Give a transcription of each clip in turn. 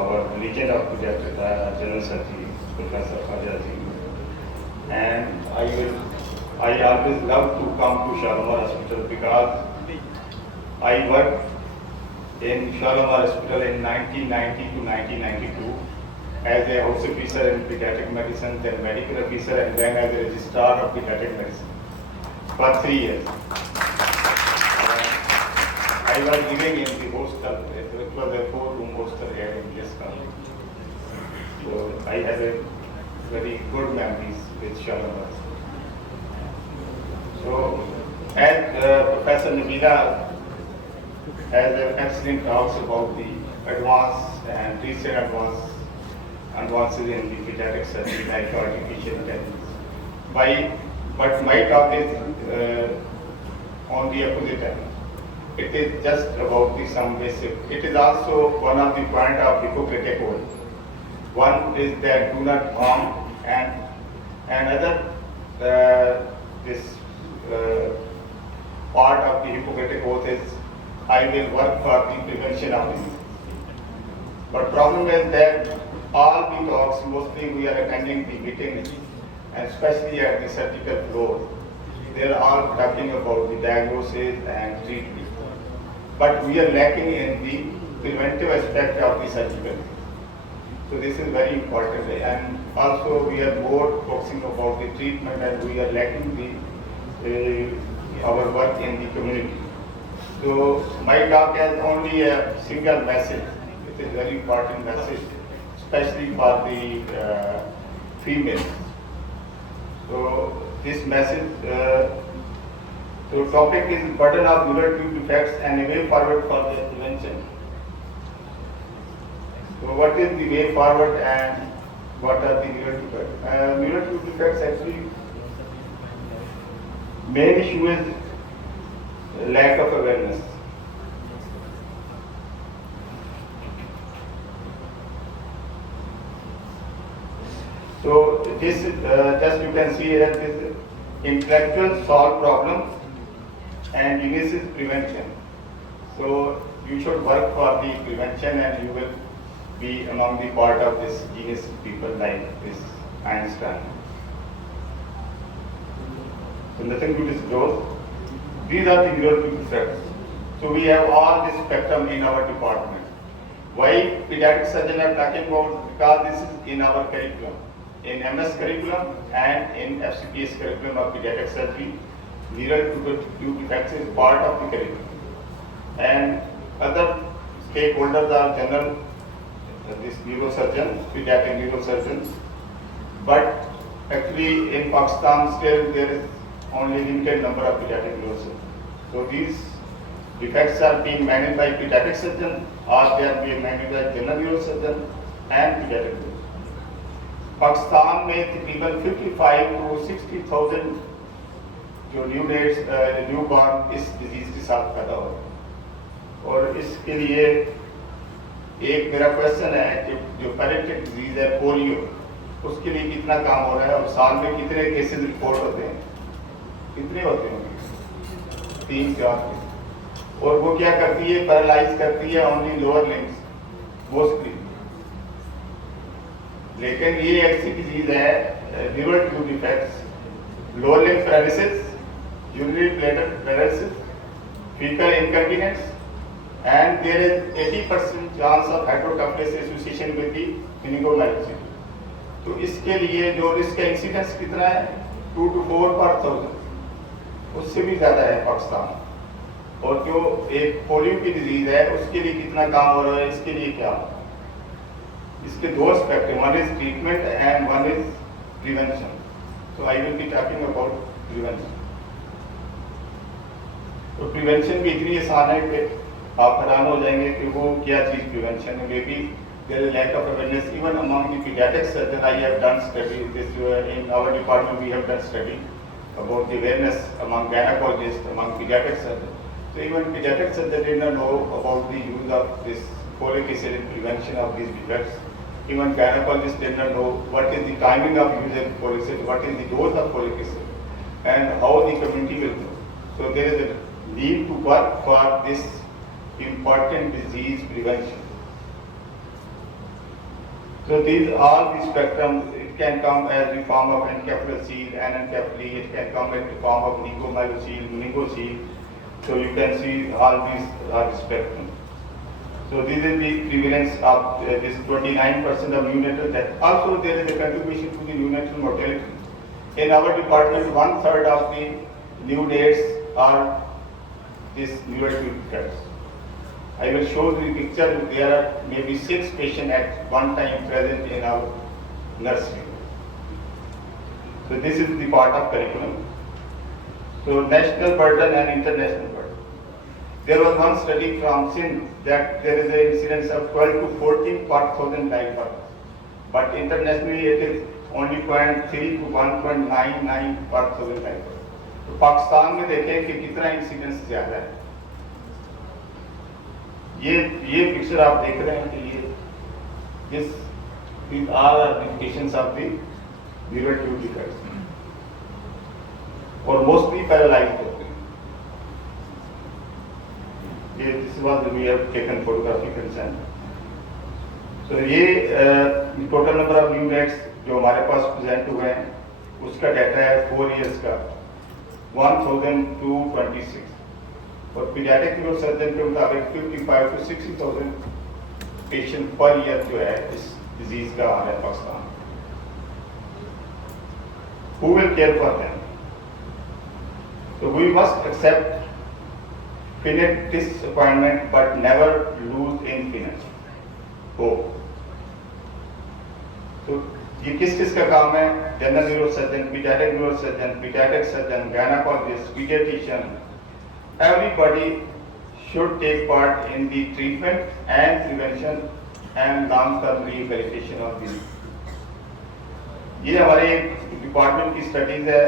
our legend of pediatric general surgery, Professor Khajaji. And I always love to come to Shalimar Hospital because I worked in Shalimar Hospital in 1990 to 1992 as a house officer in pediatric medicine, then medical officer, and then as a registrar of pediatric medicine for 3 years. I was living in the hostel. It was a 4-room hostel here in this country. So I have a very good memories with Shalimar. So, as Professor Nabila has excellent talks about the recent advances in the pediatric surgery like artificial intelligence. But my talk is on the opposite end. It is just about some basic. It is also one of the point of Hippocratic Oath. One is that do not harm, and another this part of the Hippocratic Oath is I will work for the prevention of disease. But problem is that all the talks, mostly we are attending the meetings, and especially at the surgical floor, they are all talking about the diagnosis and treatment. But we are lacking in the preventive aspect of the surgical. So this is very important. And also we are more focusing about the treatment, and we are lacking our work in the community. So my talk has only a single message. It is a very important message, especially for the females. So this message, the topic is burden of neural tube defects and a way forward for their prevention. So what is the way forward and what are the neural tube defects? Neural tube defects actually, main issue is lack of awareness. So this just you can see here, this intellectual solve problem and Guinness is prevention. So you should work for the prevention, and you will be among the part of this genius people like this Einstein. So nothing good is growth. These are the neural tube defects. So we have all this spectrum in our department. Why pediatric surgeons are talking about? Because this is in our curriculum. In MS curriculum and in FCPS curriculum of pediatric surgery, neural tube defects is part of the curriculum. And other stakeholders are general, this neurosurgeon, pediatric neurosurgeons. But actually in Pakistan still there is only limited number of pediatric neurosurgeons. So these defects are being managed by pediatric surgeon, or they are being managed by general neurosurgeon and pediatric neurosurgeon. Pakistan में तकरीबन 55 to 60,000 जो new born इस disease के साथ पैदा हो रहे हैं। और इसके लिए एक मेरा क्वेश्चन है कि जो पैरेंटल डिजीज है पोलियो, उसके लिए कितना काम हो रहा है और साल में कितने केसेस रिपोर्ट होते हैं? कितने होते हैं? 3-4। और वो क्या करती है? पैरालाइज करती है ओनली लोअर लिम्स मोस्टली। लेकिन ये ऐसी डिजीज है neural tube defects, lower limb paralysis, urinary bladder paralysis, faecal incontinence, and there is 80% chance of hydrocephalus association with the meningomalcity. तो इसके लिए जो इसका इंसिडेंस कितना है? 2 to 4 per 1000, उससे भी ज़्यादा है पाकिस्तान। और जो एक पोलियो की डिजीज है उसके लिए कितना काम हो रहा है, इसके लिए क्या? इसके दो एस्पेक्ट हैं, one is treatment and one is prevention. So I will be talking about prevention. तो प्रिवेंशन भी इतनी आसान है कि आप हैरान हो जाएंगे कि वो क्या चीज़ प्रिवेंशन है। Maybe there is lack of awareness even among the paediatric surgeon. I have done study this in our department, we have done study about the awareness among gynaecologist, among paediatric surgeon. So even pediatric surgeon did not know about the use of this folic acid in prevention of these defects. Even gynecologists did not know what is the timing of using folic acid, what is the dose of folic acid, and how the community will grow. So there is a need to work for this important disease prevention. So these all the spectrum, it can come as the form of encephalocele, anencephaly, it can come in the form of meningomyocele, meningocele. So you can see all these are the spectrum. So this is the prevalence of this 29% of neonatal death. Also there is a contribution to the neonatal mortality. In our department, 1/3 of the neonates are this neural tube defects. I will show the picture. There are maybe 6 patients at one time present in our nursery. So this is the part of curriculum. So national burden and international burden. There was one study from Sindh that there is an incidence of 12 to 14 per thousand live births. But internationally it is only 0.3 to 1.99 per thousand live births. तो पाकिस्तान में देखें कि कितना incidence ज्यादा है। ये picture आप देख रहे हैं कि ये these are indications of the neural tube defects और मोस्टली पैरालाइज्ड होते हैं। ये this was we have taken photographic consent. So ये टोटल नंबर ऑफ न्यूनेट्स जो हमारे पास प्रेजेंट हुए हैं उसका डाटा है 4 इयर्स का 1226 और पीडियाट्रिक न्यूरोसर्जन के मुताबिक 55 to 60,000 पेशेंट पर ईयर जो है इस डिजीज का आ रहा है Pakistan. Who will care for them? So we must accept finite disappointment but never lose infinite hope. तो ये किस का काम है? General neurosurgeon, paediatric neurosurgeon, paediatric surgeon, gynaecologist, paediatrician, everybody should take part in the treatment and prevention and long-term rehabilitation of these. ये हमारे department की studies है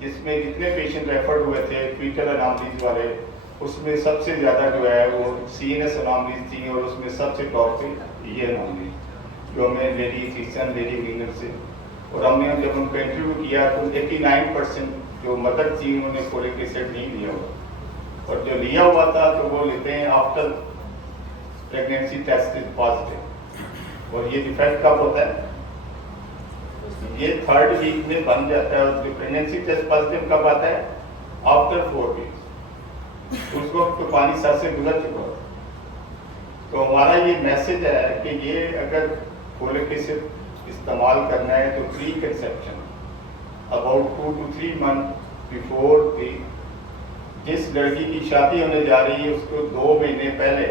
जिसमें जितने पेशेंट रेफर हुए थे फीटल अनॉमलीज वाले उसमें सबसे ज्यादा जो है वो सीएनएस अनॉमलीज थी और उसमें सबसे टॉप पे ये अनॉमलीज जो हमें लेडी फिजिशियन लेडी विनर से और हमने जब उनका इंटरव्यू किया तो 89% जो मदर थी उन्होंने फोलिक एसिड नहीं लिया हुआ और जो लिया हुआ था तो वो लेते हैं after pregnancy test is positive और ये डिफेक्ट कब होता है? ये 3rd वीक में बन जाता है और जो प्रेगनेंसी टेस्ट पॉजिटिव कब आता है? After 4 weeks. उस वक्त तो पानी सर से गुजर चुका है। तो हमारा ये मैसेज है कि ये अगर फोलिक एसिड इस्तेमाल करना है तो pre conception about 2 to 3 month before the जिस लड़की की शादी होने जा रही है उसको 2 महीने पहले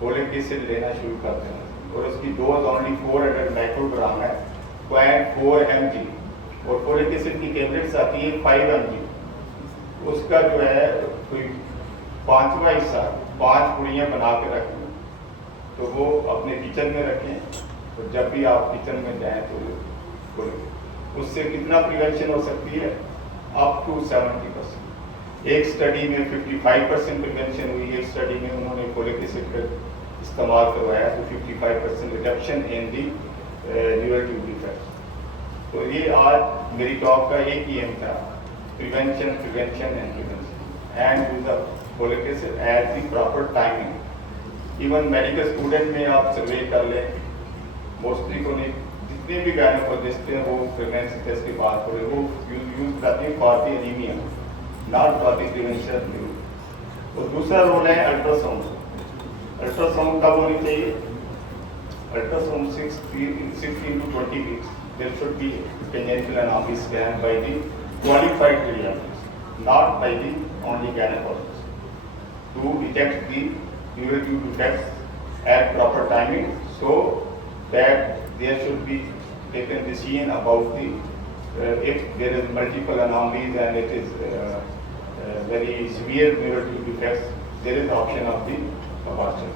फोलिक एसिड लेना शुरू कर देना और उसकी डोज ओनली 400 माइक्रोग्राम है 0.4 mg और फोलिक एसिड की टेबलेट्स आती है 5 mg। उसका जो है कोई 5वां हिस्सा 5 पुड़ियाँ बना के रखें तो वो अपने किचन में रखें और जब भी आप किचन में जाएं तो उससे कितना प्रिवेंशन हो सकती है? Up to 70%। एक स्टडी में 55% प्रिवेंशन हुई, एक स्टडी में उन्होंने फोलिक एसिड का इस्तेमाल करवाया तो 55% reduction in the neural tube defects. तो ये आज मेरी टॉक का एक ही एम था, prevention prevention and prevention and use of folic acid at the proper timing. Even medical student में आप सर्वे कर लें, मोस्टली को नहीं, जितने भी गायनेकोलॉजिस्ट हैं वो प्रेगनेंसी टेस्ट के बाद थोड़े वो यूज करते हैं for the anaemia, not for the prevention. और दूसरा रोल है अल्ट्रासाउंड। अल्ट्रासाउंड कब होनी चाहिए? Ultrasound 16 to 20 weeks there should be congenital anomaly scan by the qualified radiologist, not by the only gynecologist, to detect the neural tube defects at proper timing so that there should be taken decision about the if there is multiple anomalies and it is very severe neural tube defects, there is the option of the abortion.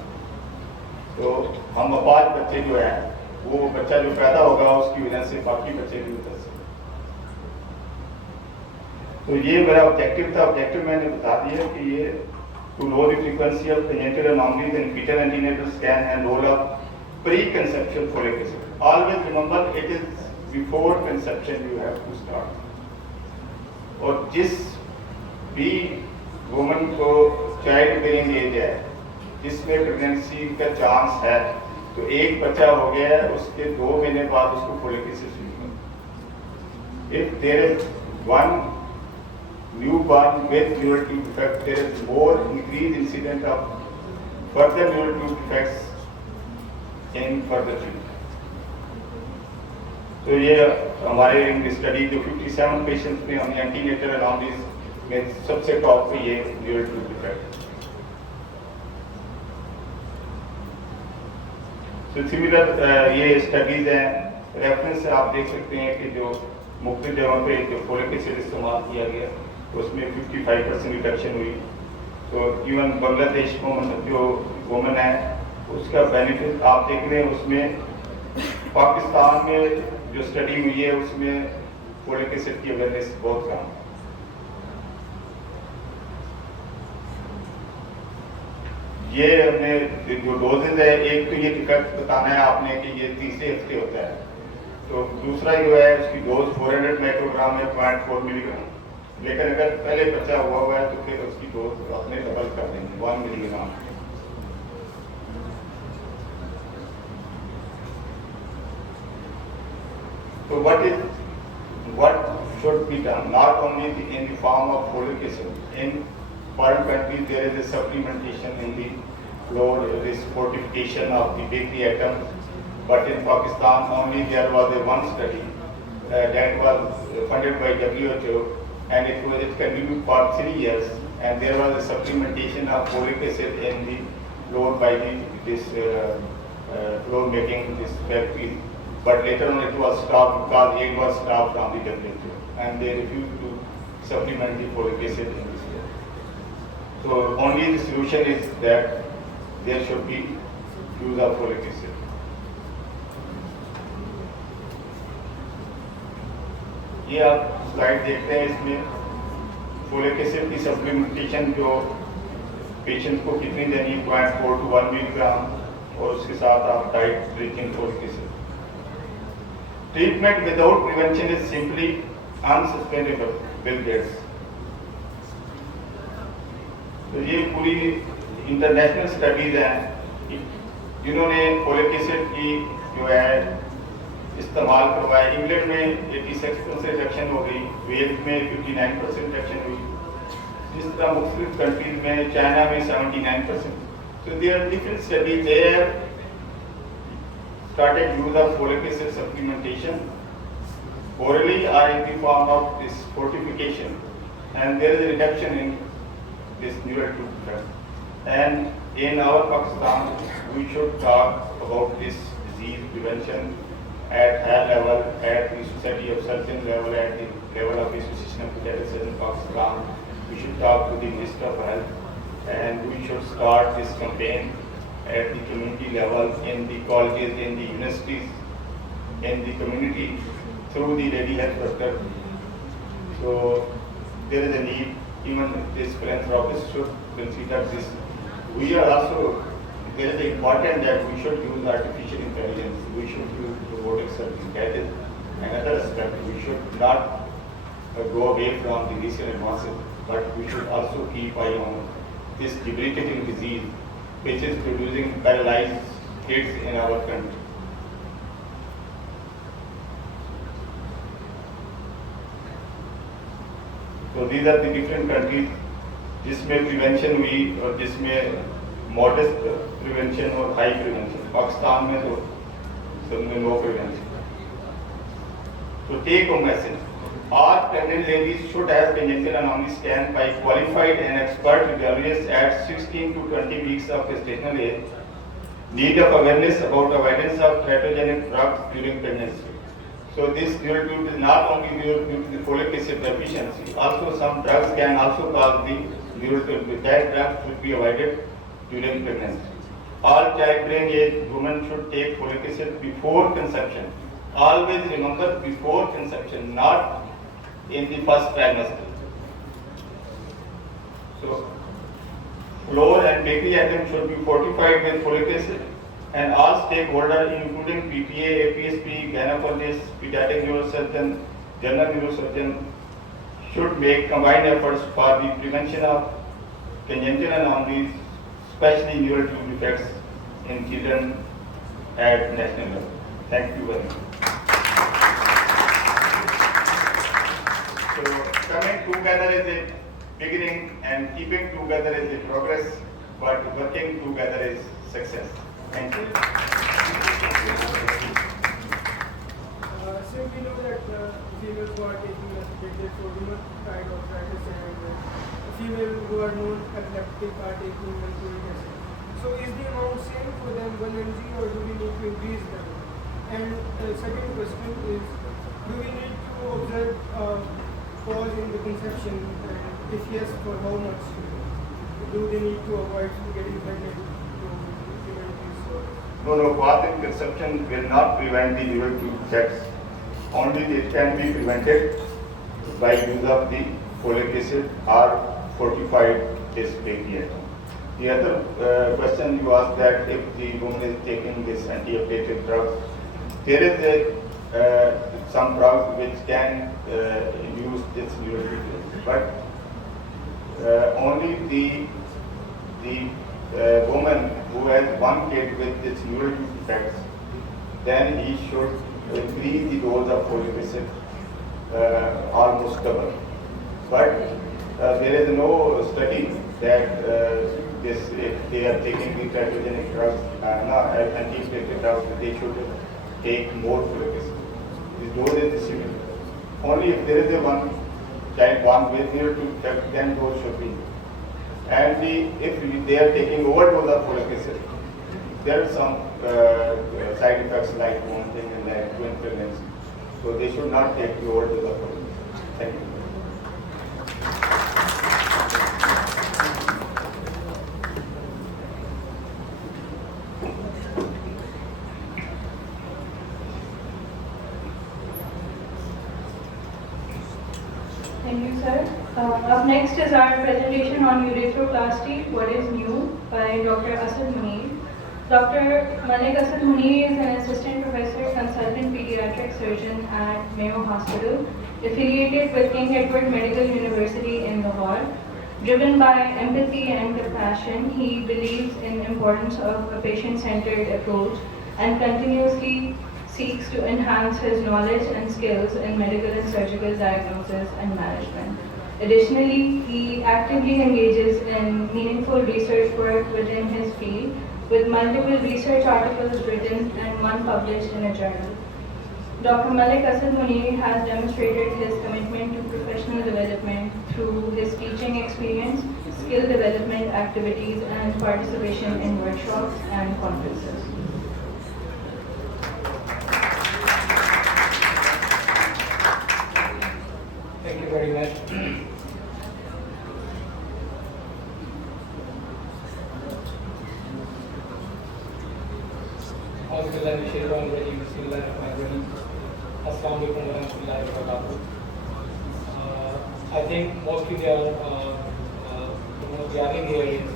तो हम अपाज बच्चे जो है वो बच्चा जो पैदा होगा उसकी वजह से बाकी बच्चे भी उतर सकते। तो ये मेरा ऑब्जेक्टिव था। ऑब्जेक्टिव मैंने बता दिया कि ये to know the frequency of congenital anomalies in fetal antenatal scan and role of pre-conceptual folic acid. Always remember it is before conception you have to start. और जिस भी वुमन को चाइल्ड बेयरिंग एज है जिसमें pregnancy का chance है तो एक बच्चा हो गया है, उसके 2 महीने बाद उसको फोलिक एसिड शुरू करो। If there is one newborn with neural tube defect, there is more increased incident of further neural tube defects in further children. तो ये हमारे स्टडी जो 57 पेशेंट्स में हमने एंटीनेटल एनालिसिस में सबसे टॉप पे ये न्यूरल ट्यूब डिफेक्ट। तो सिमिलर ये स्टडीज हैं, रेफरेंस से आप देख सकते हैं कि जो मुख्तलिफ जगहों पे जो फोलिक एसिड इस्तेमाल किया गया उसमें 55% रिडक्शन हुई। तो इवन बांग्लादेश को मतलब जो वुमेन है उसका बेनिफिट आप देख रहे हैं। उसमें पाकिस्तान में जो स्टडी हुई है उसमें फोलिक एसिड की अवेयरनेस बहुत कम। ये हमने जो डोजेज है, एक तो ये इफेक्ट बताना है आपने कि ये तीसरे हफ्ते होता है, तो दूसरा जो है उसकी डोज 400 माइक्रोग्राम है 0.4 मिलीग्राम। लेकिन अगर पहले बच्चा हुआ है तो फिर उसकी डोज अपने डबल कर देंगे 1 milligram. So what should be done? Not only in the form of folic acid. In foreign countries there is a supplementation in the floor, this fortification of the bakery atoms. But in Pakistan only there was a one study that was funded by WHO, and it continued for 3 years. And there was a supplementation of folic acid in the floor by this floor making this factory. But later on it was stopped because aid was stopped from the WHO, and they refused to supplement the folic acid in this way. So only the solution is that there should be use of folic acid. ये आप slide देखते हैं, इसमें folic acid की supplementation जो patient को कितनी देनी है 0.4 to 1 मिलीग्राम, और उसके साथ आप diet drinking folic acid. Treatment without prevention is simply unsustainable. Bill Gates. तो ये पूरी इंटरनेशनल स्टडीज हैं जिन्होंने फोलिक एसिड की जो है इस्तेमाल करवाया। इंग्लैंड में 86% रिडक्शन हो गई, वेल्स में 59% रिडक्शन हुई, जिस तरह मुख्तलिफ कंट्रीज में, चाइना में 79%। So there are different studies there. Started use of folic acid supplementation orally or in the form of this fortification, and there is a reduction in this neural tube defect. And in our Pakistan, we should talk about this disease prevention at high level, at the Society of Surgeons level, at the level of the Association of Pediatrics in Pakistan. We should talk to the Minister of Health, and we should start this campaign at the community level, in the colleges, in the universities, in the community, through the ready health worker. So there is a need, even this philanthropist should consider this. We are also, there is important that we should use artificial intelligence, we should use robotic surgery. That is another aspect. We should not go away from the recent advances, but we should also keep eye on this debilitating disease which is producing paralyzed kids in our country. So these are the different countries जिसमें prevention हुई और जिसमें modest prevention और high prevention. Pakistan में तो सब में लो prevention. So take home message. All pregnant ladies should have congenital anomaly scan by qualified and expert radiologists at 16 to 20 weeks of gestational age. Need of awareness about avoidance of teratogenic drugs during pregnancy. So this neural tube is not only due to the folic acid deficiency, also some drugs can also cause the neural tube. That drugs should be avoided during pregnancy. All childbearing age women should take folic acid before conception. Always remember before conception, not in the first trimester. So floor and bakery items should be fortified with folic acid, and all stakeholders including PTA, APSP, gynecologist, pediatric neurosurgeon, general neurosurgeon should make combined efforts for the prevention of congenital anomalies, especially neural tube defects in children at national level. Thank you very much. So coming together is a beginning and keeping together is a progress, but working together is success. Thank you. Since we know that females who are taking aspirated for women kind of practice and female who are known epileptic are taking mentholic acid. So is the amount same for them 1 mg or do we need to increase them? And second question is, do we need to observe pause in the conception, and if yes, for how much? Do they need to avoid getting pregnant to prevent this? No, pause in conception will not prevent the neural tube defects. Only it can be prevented by use of the folic acid or fortified dysplasia. The other question you asked that if the woman is taking this anti-updated drugs, there is some drugs which can induce this neural tube, but only the woman who has one kid with this neural tube defects, then he should increase the dose of folic acid almost double. But there is no study that if they are taking the teratogenic drugs, anti-inflammatory drugs, they should take more folic acid. The dose is similar. Only if there is a one child born with neural tube defect, then dose should be. And if they are taking overdose of folic acid, there are some side effects like vomiting and like twin pregnancy. So they should not take the overdose of folic acid. Thank you. Thank you, sir. Up next is our presentation on urethroplasty, what is new, by Dr. Asad Munir. Dr. Malik Asad Munir is an assistant professor, consultant pediatric surgeon at Mayo Hospital, affiliated with King Edward Medical University in Lahore. Driven by empathy and compassion, he believes in importance of a patient-centered approach and continuously seeks to enhance his knowledge and skills in medical and surgical diagnosis and management. Additionally, he actively engages in meaningful research work within his field, with multiple research articles written and one published in a journal. Dr. Malik Asad Munir has demonstrated his commitment to professional development through his teaching experience, skill development activities, and participation in workshops and conferences. Thank you very much. I think mostly they are gathering here in